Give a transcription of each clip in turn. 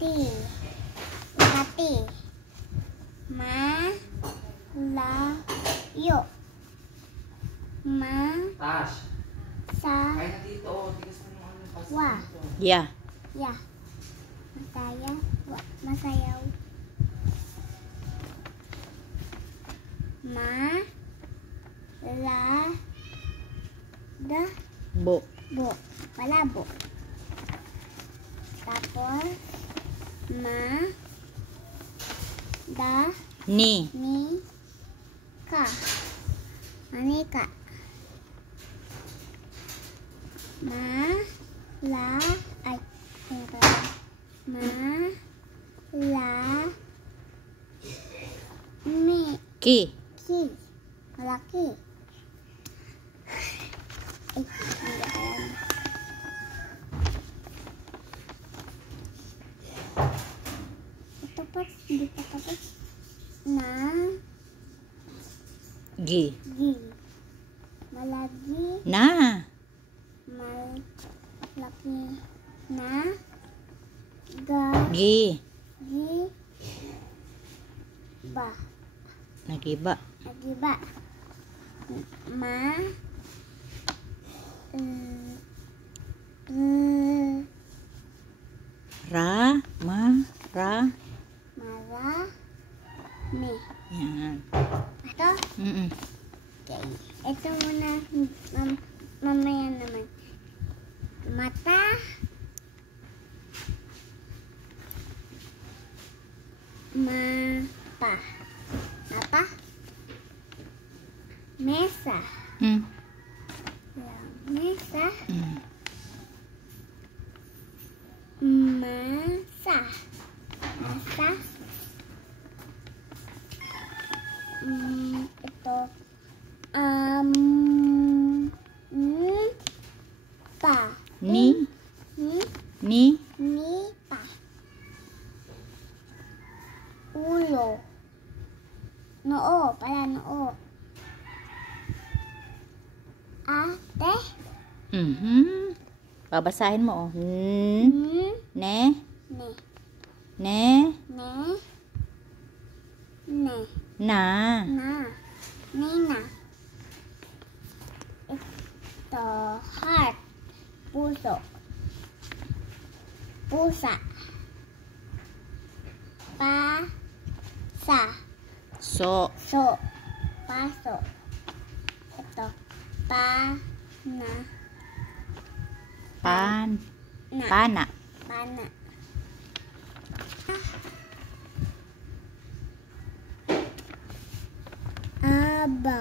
Melati. Malayo. Tash. Kaya na dito. Tigas mo yung ano. Wa. Yeah. Ya. Masayaw. Bo. Malabo. Tapos Ni. Ka. Manika. Ki. Malaki. Hindi alam. Ito pa, hindi pa tapos. Gi. Malagi. Na. Malaki. Gi. Ba. Nagiba. Marami. Yan. Ito? Okay. Ito muna. Mamaya naman. Mata. Mapa. Mesa. Mesa. Masa. Ito. Pa. Ni. Pa. Ulo. Noo. Pala noo. Ate. Babasahin mo, oh. Ne. Na. Nina. Ito. Heart. Puso. Pusa. Pasa. So. Paso. Ito. Pana. Aba.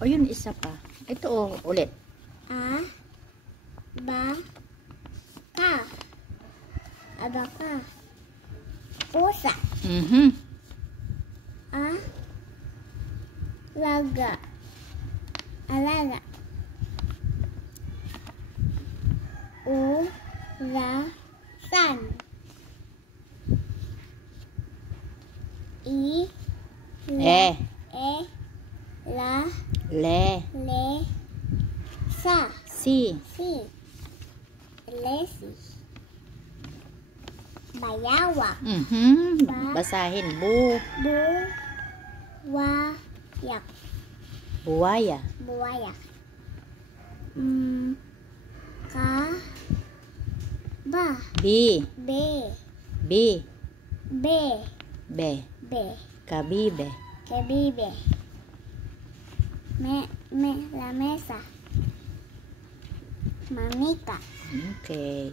O, yun isa pa. Ito, oh, ulit. Abaka. Pusa. Alaga. Urasan. Lesi. Bayawak. Basahin. Buwaya. Kabibe. La mesa. Mamita. Okay.